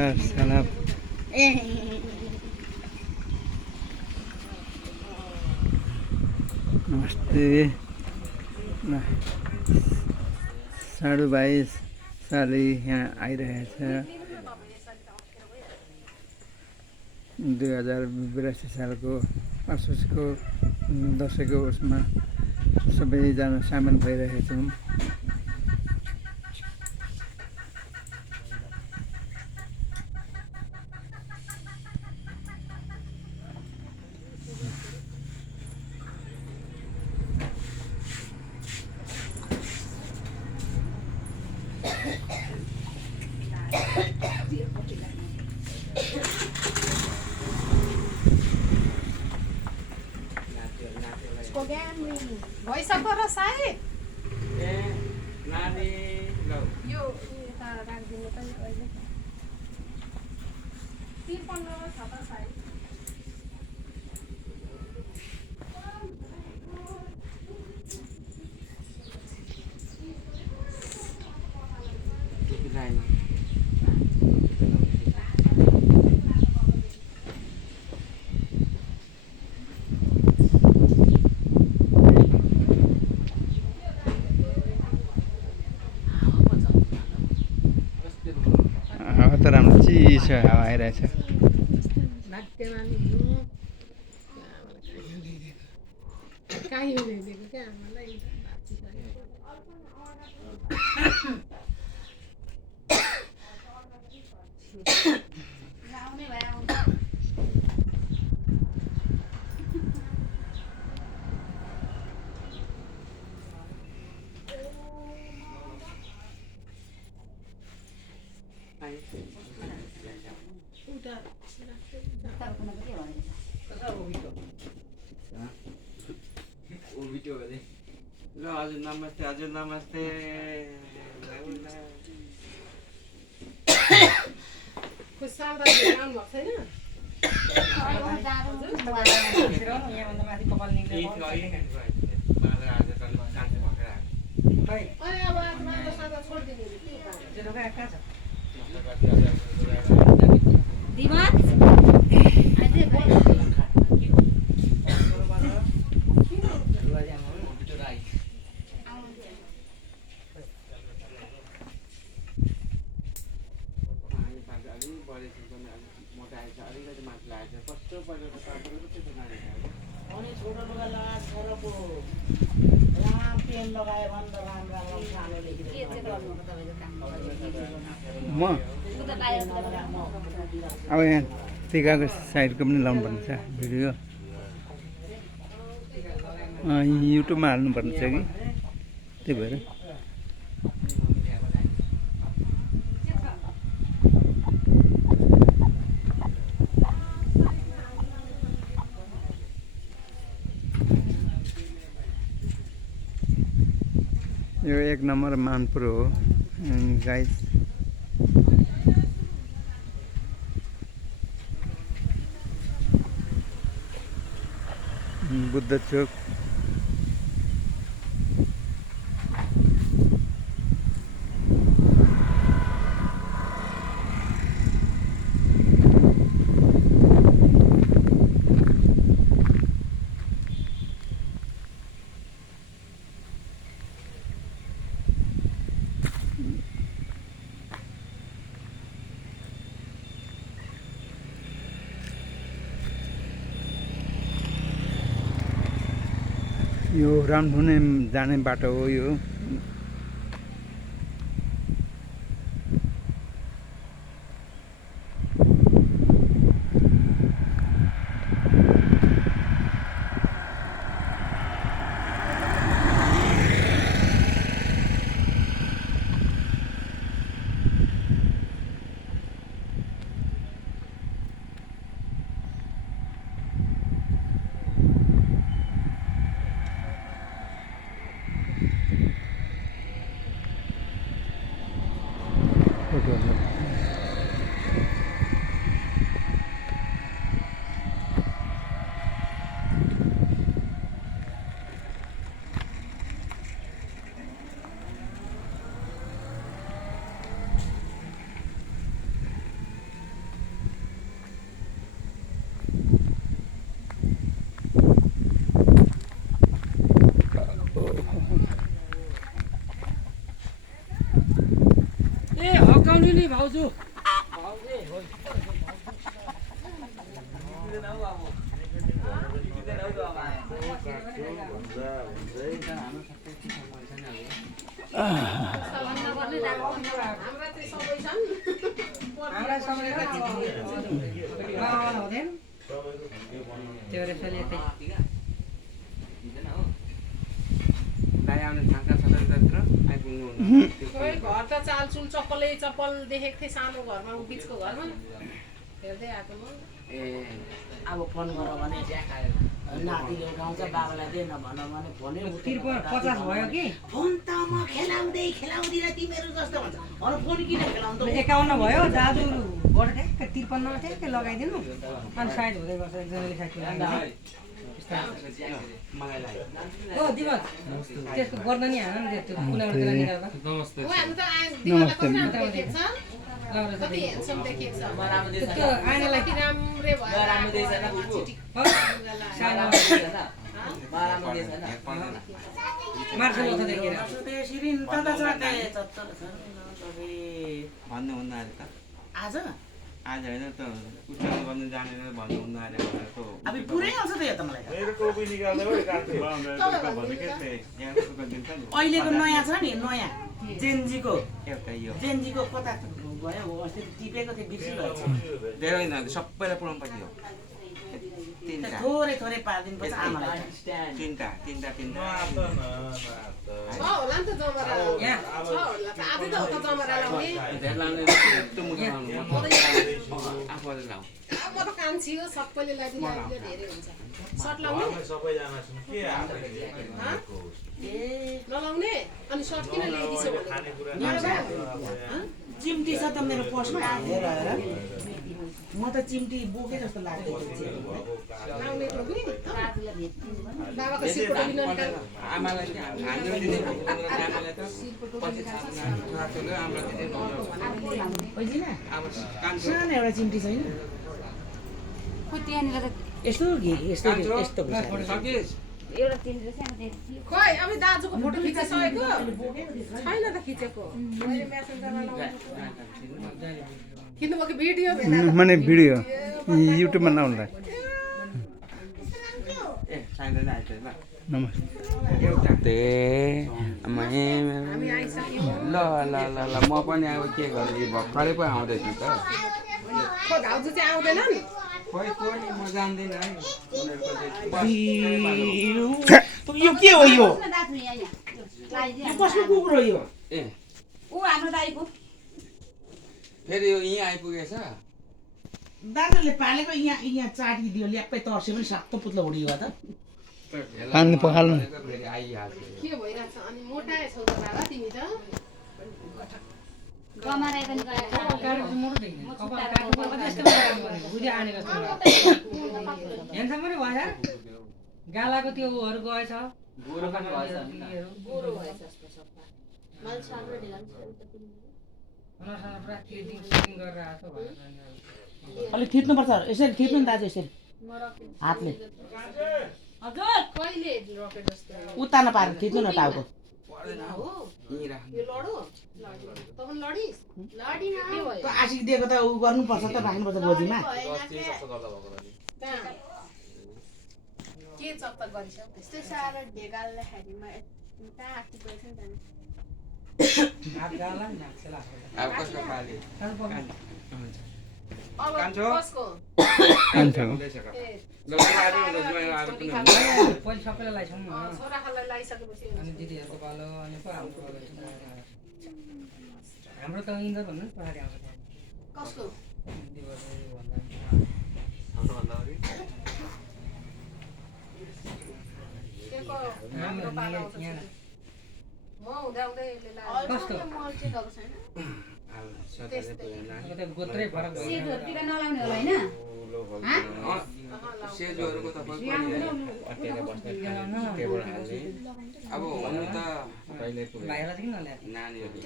नमस्कार सलाम नमस्ते साढे 22 साले यहाँ आइरहेछ 2082 सालको असोजको दशैंको उसमा सबैजना सामेल भइरहेछौँ। भइसक्यो र सायद नानी लौ यो राखिदिनु त नि अहिले 53 छ त सायद हावा त राम्रो चिसो हावा आइरहेछ। ल हजुर नमस्ते हजुर नमस्ते म अब यहाँ टिकाको साइडको पनि लाउनु पर्ने छ भिडियो युट्युबमा हाल्नु पर्ने छ कि त्यही भएर यो 1 नम्बर मानपुर हो गाइस। बुद्ध चोक यो रामधुने जाने बाटो हो यो। ए हकाउनु नि भाउजू खोइ घर त चालचुल चप्पल देखेको थिएँ सानो घरमा बिचको घरमा हेर्दै आएको म ए अब फोन गरौँ भने नातिले उठाउँछ बाबालाई दे नभन भने फोनै 50 भयो कि फोन त म खेलाउँदै खेलाउँदिनँ तिमीहरू जस्तो भन्छ अरू फोन किन खेलाउँदो 51 भयो दाजुबाट ठ्याक्क 53 मा ठ्याक्कै लगाइदिनु अनि साइड हुँदै गर्छ एकजनाले साइड ओ दिवस त्यसको गर्दा नि हान नि त्यो कुनाबाट निकाल्दा नमस्ते ओ हामी त दिनलाई कति राम्रो देखेको छ कति हेन्सम देखेको छ त्यो आइनालाई कति राम्रै भयो राम्रो देख्छ न बुबु मार्छल उता देखेर शिरिन तता चटे चत्तर भन्नुहुन्न अरे त आज आज होइन त उच्चारण गर्नु जानेर भन्नुहुन्न अरे मलाई त अब पुरै आउँछ त यो त मलाई मेरो टोपी निकाल्दै हो काट्थे भनेकै थिएँ यहाँ टोपी दिन्छ नि अहिलेको नयाँ छ नि नयाँ जेनजीको एउटा यो जेनजीको कता गयो हो अस्ति टिपेको थिएँ बिर्सिरहेको छु धेरै होइन सबैलाई पुऱ्याउनु पर्यो तिनवटा थोरै थोरै पारिदिनुपर्छ आमालाई तिनवटा छ होला नि त जमरा छ होला त आजै त हो त जमरा लाउने धेरै लाने आफूले लाउँ म त कान्छी हो सबैले लगाइदिनु धेरै हुन्छ सर्ट लाउने नलाउने अनि सर्ट किन ल्याइदिसो चिम्टी छ त मेरो पर्समा हेर म त चिम्टी बोके जस्तो लाग्यो लाउने टोपी बाबाको सिरको टोपी ननिकाल आमालाई हान्नु दिने आमालाई त पछि आमालाई दिने सानो एउटा चिम्टी छैन यस्तो यस्तो यस्तो सकिस् खोइ अब दाजुको फोटो खिचिसकेको छैन त खिचेको मैले मेसेन्जरमा किन्नुभयो कि भिडियो माने भिडियो युट्युबमा नआउला ए चाहिँदैन आइज ल नमस्ते एउटा हामी आइसक्यौँ ल ल ल ल म पनि अब के गरेँ भर्खरै पो आउँदैछु त खो दाजु चाहिँ आउँदैनन् खोइ कोही म जान्दिनँ है यो के हो यो कसको कुकुर हो यो ए ऊ हाम्रो दाइको फेरि यो यहीँ आइपुगेछ दाजुले पालेको यहाँ चाटिदियो ल्याप्पै तर्स्यो पनि सातो पुत्लो उडियो त पानी पखाल्नु फेरि आइहाल्छ के भइरहेछ अनि मोटाएछौ त बाबा तिमी त गमाराइ पनि काटेको मोटो देखिन कपाल काट्नु पर्छ त्यस्तो गरेको बुझे आने जस्तो हेर्छ पनि भएछ गालाको त्यो उहरू गएछ गोरो भएछ जस्तो सफा मैले सानो ढिलाम नसँग पुरा क्लिपिङ गरेर आएको भनेर अलिक थिच्नुपर्छ यसरी थिच्नु नि दाजु यसरी हातले हजुर कहिले रकेट जस्तो उतान पारेर थिच्नु न टाउको हो यो लडो तपाईँ लडिस लडिन के भयो आशिक दिएको त उ गर्नुपर्छ त राख्नुपर्छ गोजीमा के चप्पल गरिसक्यो त्यस्तो साह्रो ढेगाल्दा खाइदिमा कहाँ आँटी परेछ नि त हात गाला नि नाक्छ ला अब कसको पाले अब कान्छो? कसको कान्छो ल आएर पनि पहिले सबैलाई लाइछौँ न छोराखालाई लगाइसकेपछि अनि दिदीहरूको पालो अनि पो हाम्रो पालो हाम्रो त इन्दर भन्नु नि पहाडी आउँछ कसको दिवस भन्दा के को हाम्रो पालो आउँछ म हुँदा हुँदै यसले कस्तो मल चाहिँ गएको छैन अब त गोत्रै फरक भयो सेटहरू टिका नलाउने होला हैन सेजहरूको त टेबल हाल्ने अब हुनु त कहिले भाइहरूलाई चाहिँ किन नल्याए नानीहरू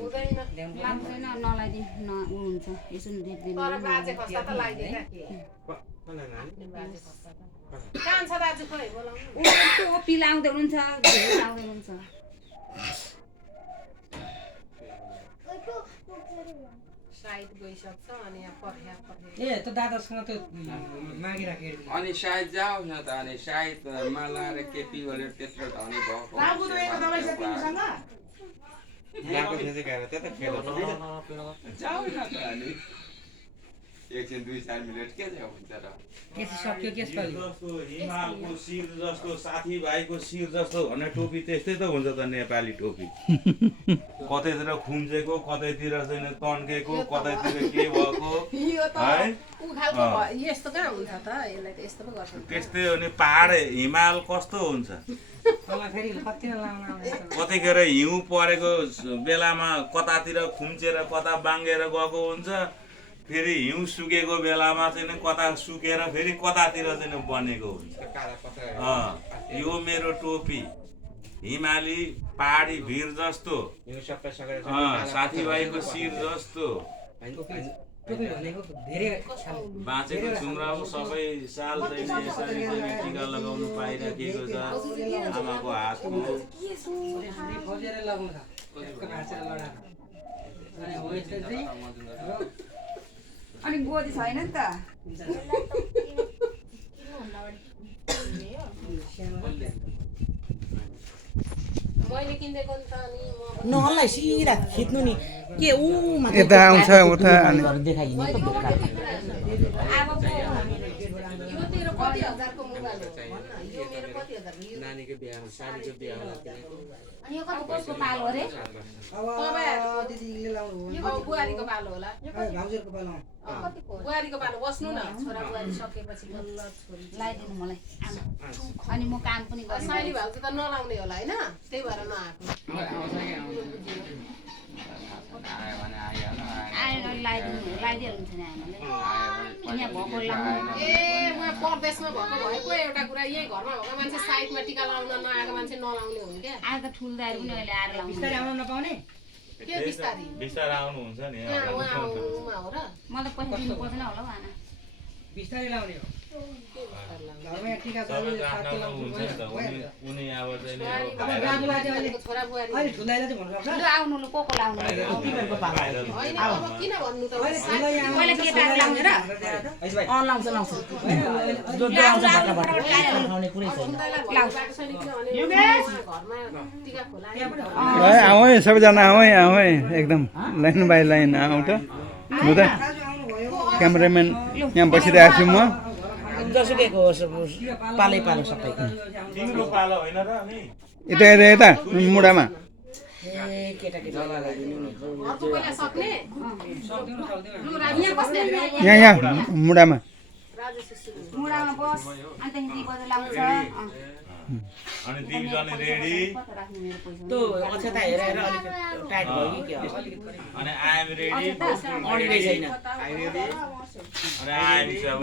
हुँदैन लाग्दैन नलाइदिन न उ हुन्छ यसो नि देख्दैन तर बाजे खस्ता त लगाइदिएन कान्छ दाजु खोइ बोलाउनु ऊ यस्तो ओपी लाउँदै हुनुहुन्छ धेरै लाउँदै हुनुहुन्छ साइड गइसक्छ अनि यहाँ पर्ख्या ए त दादासँग त मागिराखेको अनि सायद जाओस् न त अनि सायद माला र केपी गरेर त्यत्रो धनी भएको बाबु रोएको दबाई छ तिमीसँग गएको थियो चाहिँ गएर त्यता खेल जाऊ न त अनि एकछिन 2-4 मिनेट के चाहिँ हुन्छ र के सक्यो यसपालि हिमालको शिर जस्तो साथीभाइको शिर जस्तो भन्ने टोपी त्यस्तै त हुन्छ त नेपाली टोपी कतैतिर खुम्चेको कतैतिर चाहिँ तन्केको कतैतिर के भएको यो त है उ खालको यस्तो कहाँ हुन्छ त यसलाई त यस्तो पो गर्छ त्यस्तै हो नि पहाड हिमाल कस्तो हुन्छ मलाई फेरि कति लाउन आउँछ कतिखेर हिउँ परेको बेलामा कतातिर खुम्चेर कता बाङ्गेर गएको हुन्छ फेरि हिउँ सुकेको बेलामा चाहिँ कता सुकेर फेरि कतातिर चाहिँ बनेको हुन्छ काला पत्ता यो मेरो टोपी हिमाली पहाडी भिर जस्तो यो सबै सगेर साथीभाइको शिर जस्तो टोपी भनेको धेरै बाँचेको चुम्राको सबै साल चाहिँ यसरी चाहिँ टिका लगाउनु पाइराखेको छ आमाको हातको खोजेर लगाउनु छ यसको भाँचेर लडाएर अनि हो यस्तो चाहिँ अनि गोदी छैन नि त मैले किनेको नि त अनि म नहल्लाई सिधा खिच्नु नि के ऊ यता आउँछ उता अनि देखाइने यो तेरो कति हजारको मोबाइल हो भन्न यो मेरो कति हजारको यो नानीको बिहामा सालीको बिहामा किनेको अनि यो कति कसको पालो अरे अब दिदीले लाउनु हो यो बुहारीको बालो होला भाउजूको पालो बुहारीको बालो बस्नु न छोरा बुहारी सकेपछि बल्ल छोरी लगाइदिनु मलाई आमा अनि म काम पनि गर्छु साली भाउजू त नलाउने होला हैन त्यही भएर नआएको आएर लगाइदिइहाल्नुहुन्छ नि आमाले यहाँ भएको लाउनु ए उहाँ परदेशमा भएको एउटा कुरा यही घरमा भएको मान्छे साइडमा टिका लगाउन नआएको मान्छे नलाउने हुन् क्या आज त ठुल्दाहरू पनि अहिले आएर लाउनु बिस्तारै आउन नपाउने के बिस्तारी बिस्तारै आउनुहुन्छ नि उहाँ आउनुमा हो र म त पैसा दिनु पर्दैन होला हौ आना बिस्तारै लाउने हो घरमा यहाँ टिका सबै गर्नु आफ्नो हुन्छ नि त उनी अब छोरा बुहारी अहिले ठुलाइलाई चाहिँ भन्नु लु आउनु लु को लाउनु होइन अब किन भन्नु त पहिला केटाहरू लाउने र लाउँछ लाउँछ जो जो आउँछ फटाफट खाउने कुरै छैन घरमा टिका खोला आऊ है सबैजना आऊ है एकदम लाइन बाई लाइन आऊ त म त क्यामेराम्यान यहाँ बसिरहेको छु म जसुकैको पालै पालो सबै तिम्रो पालो होइन र अनि यता यता यता मुढामा ए केटाकेटी अर्को पहिला सक्ने यहाँ बस्ने यहाँ यहाँ मुढामा मुढामा बस अन्त हिँडी बजार लाउँछ अनि तिमीजना रेडी त्यो अक्षता हेरेर अलिक टाइट भयो कि के अनि आई एम रेडी अडिँदै छैन अनि आई एम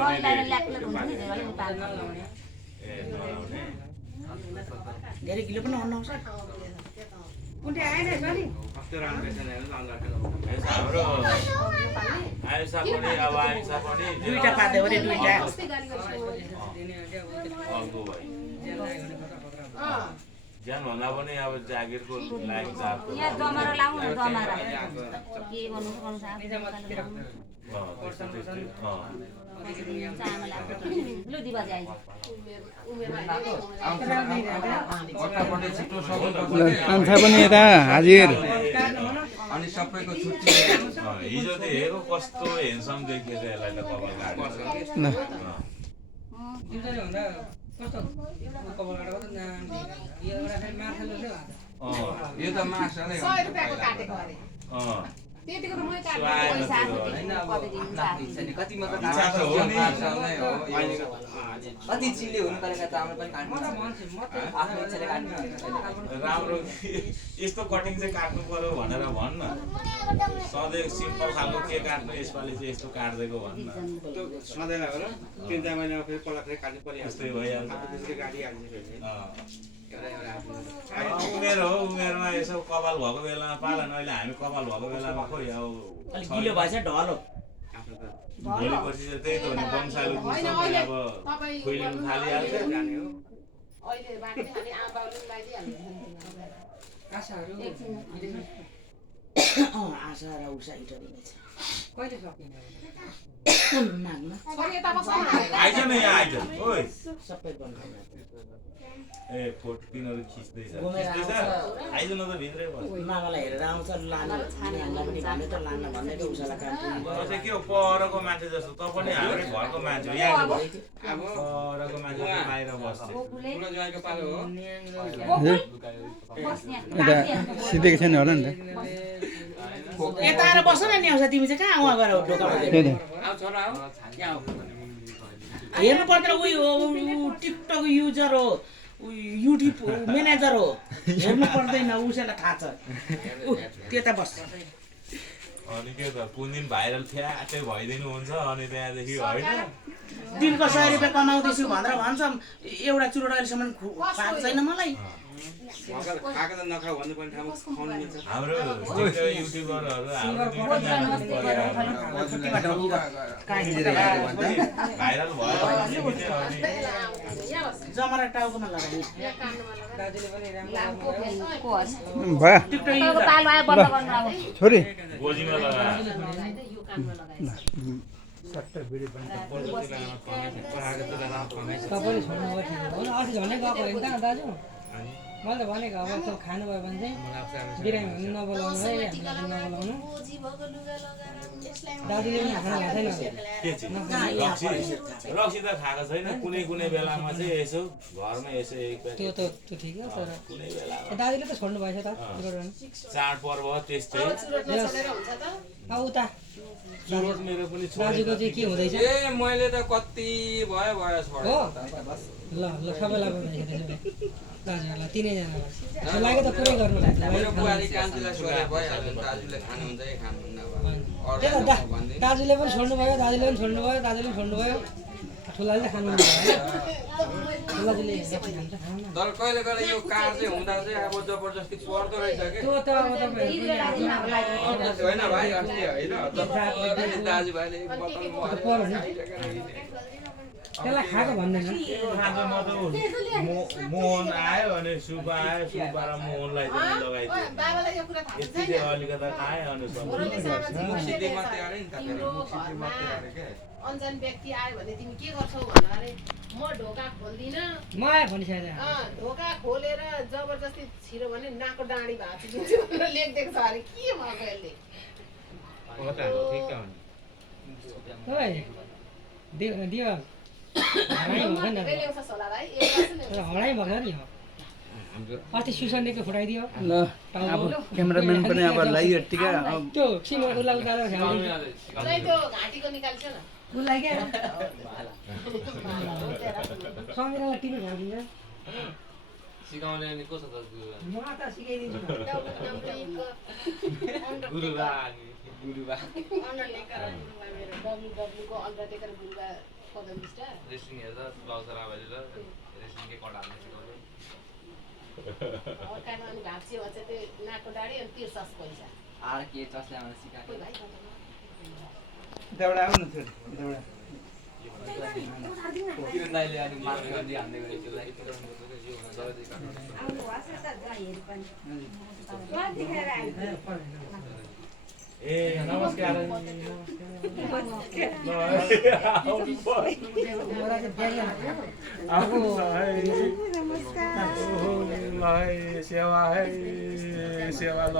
धेरै किलो पनि अन्नाउँछ कुन्टे आएन यसपालि कस्तो राम्रो छ नि हाम्रो आइसा पनि अब आइसा पनि दुईटा पार्दै भने दुईटा अल्गो भाइ ज्यान भन्दा पनि अब जागिरको लागि जातको यहाँ जमारा लाउनु न जमारा के गर्नु लु दिवा चाहिँ कान्छा पनि यता हाजिर अनि सबैको छुट्टी हिजो त हेरो कस्तो हेन्सम देखिएछ यसलाई त कपाल काटेको दिउँसोले भन्दा कस्तो कपाल काटेको त नाम यो एउटा फेरि माछा लुट्यो यो त मासुले 100 रुपैयाँको काटेको अरे त्यतिको त मै काटेको कति मात्र इच्छा त हो नि कति चिल्ले हुनु परेका चामल पनि काट्नु आफ्नो इच्छाले काट्नु राम्रो यस्तो कटिङ चाहिँ काट्नु पर्यो भनेर भन्न सधैँ सिम्पल खालको के काट्नु यसपालि चाहिँ यस्तो काट्दैको भन्न सधैँलाई हो र 3-4 महिनामा फेरि पहिला फेरि काट्नु परिहाल्छ त्यस्तै भइहाल्छ गाडी हाल्छ फेरि उमेर हो उमेरमा यसो कपाल भएको बेलामा पालन अहिले हामी कपाल भएको बेलामा खोइ अब अलिक गिलो भएछ ढल हो भोलिपछि चाहिँ त्यही त हो नि वंशालु अब खुइलिनु थालिहाल्छ जाने हो अहिले बाटो खाने आबाले लगाइदिहाल्नु आशाहरू आशा र उषा इन्टरभ्यू छ कहिले सकिने माग्न छोरी यता बस न आइज न यहाँ आइज ओइ सबै बन्द ए फोटो तिनीहरू खिच्दैछ घुमेर आइज न त भित्रै बस मामालाई हेरेर आउँछ लानु हामीलाई पनि भन्यो त लान्न भन्दै त उषालाई काम अझै के हो परको मान्छे जस्तो त पनि हाम्रै घरको मान्छे हो यहाँ अब परको मान्छे त बाहिर बस्छ गोकुले ठुलो ज्वाइँको पालो हो बस्ने यता सिधेको छैन होला नि त यता आएर बस्न न न्याउँछ तिमी चाहिँ कहाँ उहाँ गएर ढोकामा त्यही त आऊ छोरा आऊ यहाँ आऊ हेर्नु पर्दैन उयो टिकटक युजर हो युट्युब म्यानेजर हो हेर्नु पर्दैन उसैलाई थाहा छ त्यता बस्छ अनि के त कुन दिन भाइरल फ्याटै भइदिनु हुन्छ अनि त्यहाँदेखि होइन दिनको 100 रुपियाँ कमाउँदैछु भनेर भन्छ एउटा चुरोट अहिलेसम्म खाएको छैन मलाई मगर खाएको त नखाऊ भन्नुपर्ने ठाउँमा खुवाउनु मिल्छ हाम्रो युट्युबरहरू हाम्रो भाइरल भयो जमरा टाउकोमा लगाउने दाजुले पनि लामको फेलको हस् भयो तपाईँको पालो आयो बन्द गर्नु अब छोरी गोजीमा लगाएर यो कानमा लगाएछ तपाईँले छोड्नुभयो ठिक हो अस्ति झन्डै गएको होइन त दाजु मैले त भनेको अब त्यो खानुभयो भने चाहिँ बिरामी हुनु नबोलाउनु है हामीलाई नबोलाउनु दाजुले पनि खानु भएको छैन के चाहिँ रक्सी त खाएको छैन कुनै कुनै बेलामा चाहिँ यसो घरमा यसो एक त्यो त त्यो ठिक हो तर कुनै बेलामा दाजुले त छोड्नु भएछ त चाडपर्व त्यस्तै अब उता चुरोट मेरो पनि दाजुको चाहिँ के हुँदैछ ए मैले त कति भयो छोडे हो ल ल सबैलाई भन्दैछ दाजुहरूलाई तिनैजनालाई लागि त पुरै गर्नु मेरो बुहारी कान्छीलाई सोधे भइहाल्यो दाजुले खानुहुन्छ कि खानुहुन्न दाजुले पनि छोड्नु भयो दाजुले पनि छोड्नु भयो दाजुले पनि छोड्नु भयो ठुलाले त खानु ठुलाले खान्छ खानु तर कहिले कहिले यो कार चाहिँ हुँदा चाहिँ अब जबरजस्ती पर्दो रहेछ कि त्यो त अब तपाईहरु होइन भाइ अस्ति होइन दाजुभाइले एक बोतल त्यसलाई खाएको भन्दैन खाँदोमा त मोहन आयो अनि सुब्बा आयो सुब्बा र मोहनलाई चाहिँ लगाइदियो बाबालाई यो कुरा थाहा यति चाहिँ अलिकता खाएँ अनि सिधै मात्रै अरे नि त फेरि सिधै मात्रै अरे के अनजान व्यक्ति आयो भने तिमी के गर्छौ भन्दा अरे म ढोका खोल्दिनँ म आयो भनिसकेको ढोका खोलेर जबरजस्ती छिरो भने नाको डाँडी भाँचिदिन्छु भनेर लेखिदिएको छ अरे के भएको यसले दियो हराइ भएको नि ल्याउँछस् होला भाइ हराइ भएको नि अस्ति सुसन्नेको फुटाइदियो ल अब क्यामेराम्यान पनि अब लाइयो टिका त्यो सिम उसलाई उतारेर फ्याल्दै त्यो घाँटीको निकाल्छ न उसलाई क्या समिरालाई टिभी फ्यालिदिन्छ सिकाउने अनि को छ त म त सिकाइदिन्छु डब्लुको अन्डरटेकर गुरुबा पदमिष्ट रेस्टिङ हेर्दा ब्लाउजर आवाज र रेस्टिङकै कट हाल्ने सिकाउने अर्कामा अनि भाँच्यो भने चाहिँ त्यो नाकको डाँडी अनि तिर्सस पैसा आर के चस्ले आउन सिकाएको कोही भाइ त्यहाँबाट आउनु छोरी त्यहाँबाट किरण दाइले अनि मार्क गर्दै हान्दै गरेको त्यसलाई ए नमस्कार सेवा है सेवा ल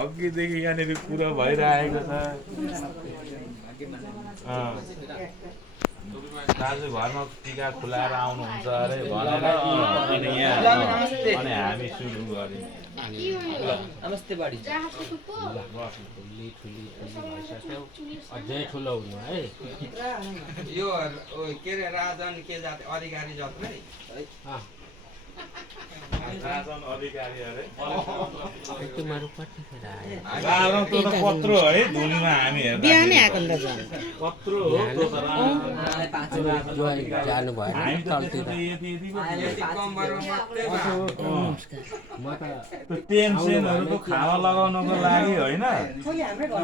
अघिदेखि यहाँनिर कुरा भइरहेको छ दाजु घरमा टिका खुलाएर आउनुहुन्छ अरे भनेर अनि यहाँ अनि हामी सुरु गर्यौँ नमस्ते बाडी अझै ठुलो हुनु है यो के अरे राजन के जाति अधिकारी जत्रै राजन अधिकारी अरे त्यो त पत्रो है धुलीमा हामी बिहानै आएको नि त पत्रो हो त्यो त जानु भएन हामी त यति यति कम गरेर मात्रै म त त्यो टेन्सनहरू त खाना लगाउनको लागि होइन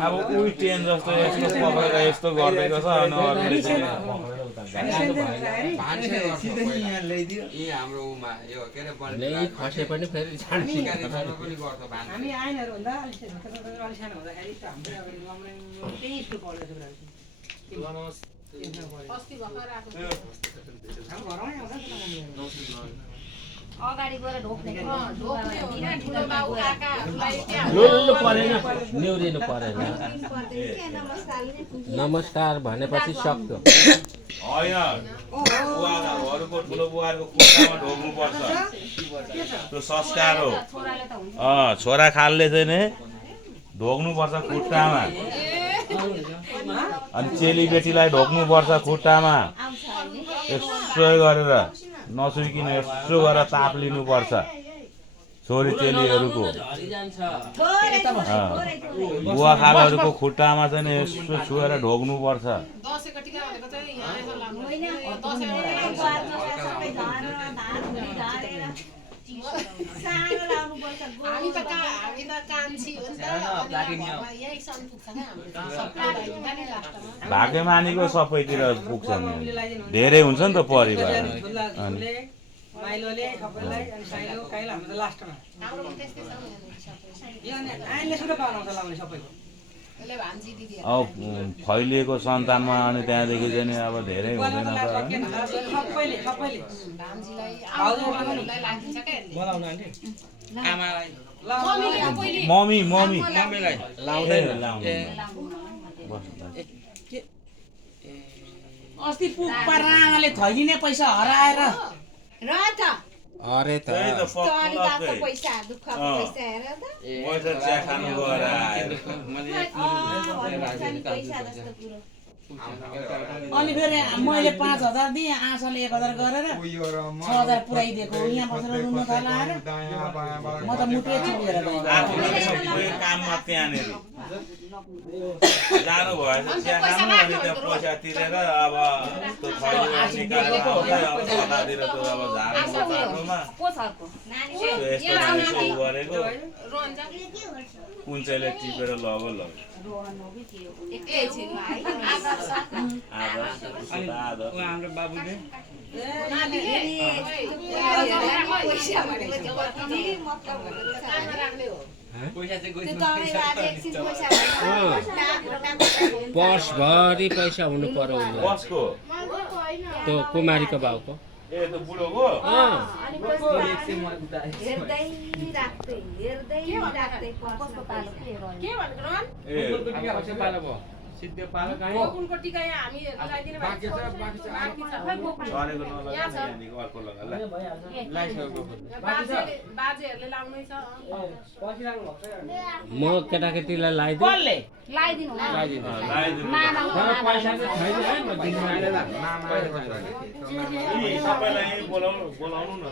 अब उही टेन जस्तो यस्तो पक्रेर यस्तो गरिदिएको छ अनि अरूले चाहिँ यी हाम्रो उमा यो के अरे ल्याइ खसे पनि फेरि छाड्छ पनि गर्छ हामी आइनहरू हुँदा अलिक सानो हुँदाखेरि हाम्रो त्यही स्कुल पढ्दैछ अस्ति भर्खर आएको हाम्रो घरमै आउँछ नि त अगाडि गएर ढोक्ने ढोक्ने हो नि ठुलो बाउ काकाहरूलाई क्या लु परेन न्युरिनु परेन नमस्कार भनेपछि सक्यो होइन बुवाहरूको ठुलो बुवाहरूको खुट्टामा ढोक्नुपर्छ त्यो संस्कार हो छोरा खालले चाहिँ नि ढोक्नुपर्छ खुट्टामा अनि चेलीबेटीलाई ढोक्नुपर्छ खुट्टामा यसो गरेर नसुइकिन यसो गरेर ताप लिनुपर्छ छोरी चेलीहरूको बुवा खालहरूको खुट्टामा चाहिँ यसो छुएर ढोक्नुपर्छ दसैँको टिका भनेको चाहिँ यहाँ यसो लाउनु दसैँ हामी त कान्छी हो नि त यही सन पुग्छ क्या हाम्रो भाग्यमानीको सबैतिर पुग्छ नि धेरै हुन्छ नि त परिवार माइलोले सबैलाई अनि साइलो काइलो हाम्रो त लास्टमा हाम्रो पनि त्यस्तै छ यो अनि आइले सुरु पाउनुहुन्छ लाउने सबै यसले भान्जी दिदी अब फैलिएको सन्तानमा अनि त्यहाँदेखि चाहिँ नि अब धेरै हुँदैन त सबैले भान्जीलाई आमाहरूलाई लागिन्छ क्या यसले बोलाउनु आन्टी आमालाई मम्मीले अब पहिले मम्मी मम्मीलाई लाउँदैन अस्ति पुग्पा रामाले थैलिने पैसा हराएर र त अरे त त्यही त तरिकाको पैसा दुःखको पैसा हेर त पैसा चिया खानु गएर आएर पैसा जस्तो कुरो अनि फेरि मैले 5,000 दिएँ आशाले 1,000 गरेर 6,000 पुऱ्याइदिएको यहाँ बसेर रुनु थालेर म त मुटुै चिपेर आफूले सबै काममा त्यहाँनिर जानु भएछ चिया खानु अनि त्यहाँ पैसा तिरेर अब त्यो थैली निकालेर आउँदै अब कतातिर त्यो अब झार्नु बाटोमा यस्तो गरेको कुञ्चैले टिपेर लग्यो हाम्रो बाबुले वर्षभरि पैसा हुनु पर्यो बसको त्यो कुमारीको बाउको ए त्यो बुढोको गोकुलको टिका यहाँ हामी लगाइदिनु भएको छ अर्को लगा बाजेहरूले लाउनै छ म केटाकेटीलाई लगाइदिउँ लगाइदिनु सबैलाई बोलाउनु न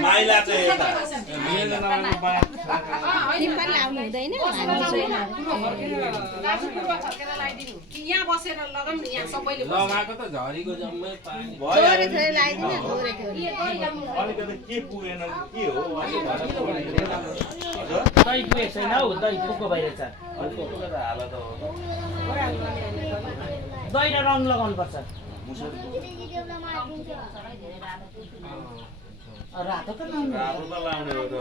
माइला चाहिँ यता लाउनु हुँदैन दाजु पूर्व फर्केर लगाइदिनु कि यहाँ बसेर लगाउँ न यहाँ सबैले लगाएको त झरीको जम्मै पानी थोरै थोरै लगाइदिनु थोरै अलिकति के पुगेन के हो दही पुगेको छैन हौ दही फुक्को भइरहेछ दही र रङ लगाउनु पर्छ रातो त लाउने हो त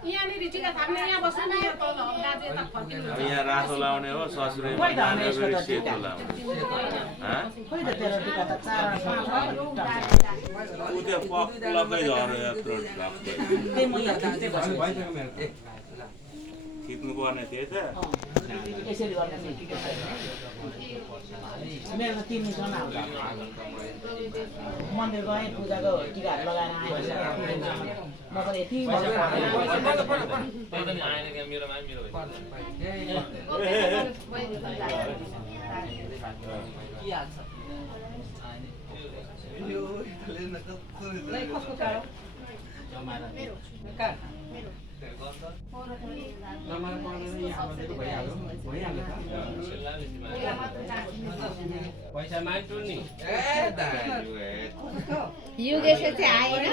यहाँनिर टिका थाप्ने यहाँ बस्नु न यहाँ तल दाजु यता फर्किनु यहाँ रातो लाउने हो ससुरैमा सेतो लाउने खोइ त तेरो टिका त 4 उ त्यो पक्लकै झऱ्यो यत्रो त्यही म यहाँ खिच्दै बस्छु खिच्नु पर्ने थियो त यसरी गर्दा मेरो 3 दिन सना हुन्छ मन्दिर गएँ पूजाको टिकाहरू लगाएर आएँ म त यति पैसा माग्छु नि युगेश चाहिँ आएन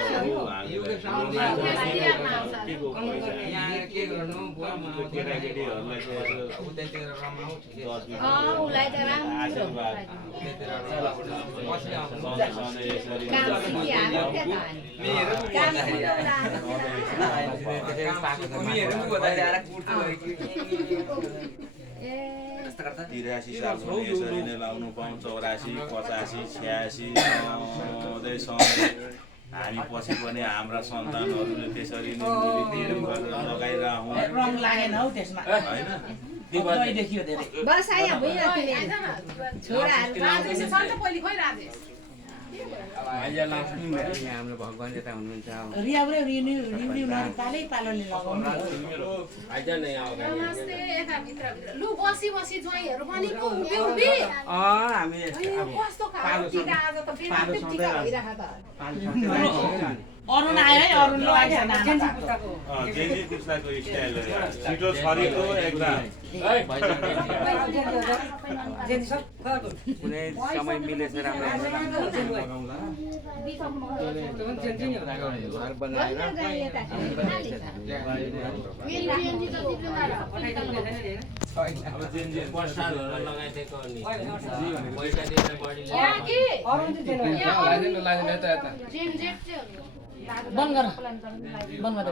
केटाकेटीहरूलाई उसलाई त राम्रो काम सिकिहाल्यो क्या त तिरासी सालसम्म यसरी नै लाउनु पाउँछ 84 85 86 सधैँ सधैँ हामी पछि पनि हाम्रा सन्तानहरूले त्यसरी नै मिलिमिली गरेर लगाइरहौँ रङ लागेन हौ त्यसमा होइन अझै देखियो धेरै बस आइया भइरहेको थियो छोराहरू राजेश छ नि त पहिले खोइ राजेश हाम्रो भगवान् यता हुनुहुन्छ रियाउरे रिउरी उनीहरू पालै पालोले लगाउनु आइज न यहाँ अगाडि नमस्ते यता भित्र लु बसी बसी ज्वाइँहरू पनि पो उभि उभि हामी यो कस्तो खालको टिका आज त बिहान टिका भइरहेको त अरुण आयो है अरुण लगाएको छ नाना जेन्जी पुस्ताको स्टाइल छिटो छरितो एकदम कुनै समय मिलेछ राम्रो घर बनाएर अब जेन्जी पर्सालहरू लगाइदिएको अनि पैसा दिएर बढीले बन्द गर बन्द गर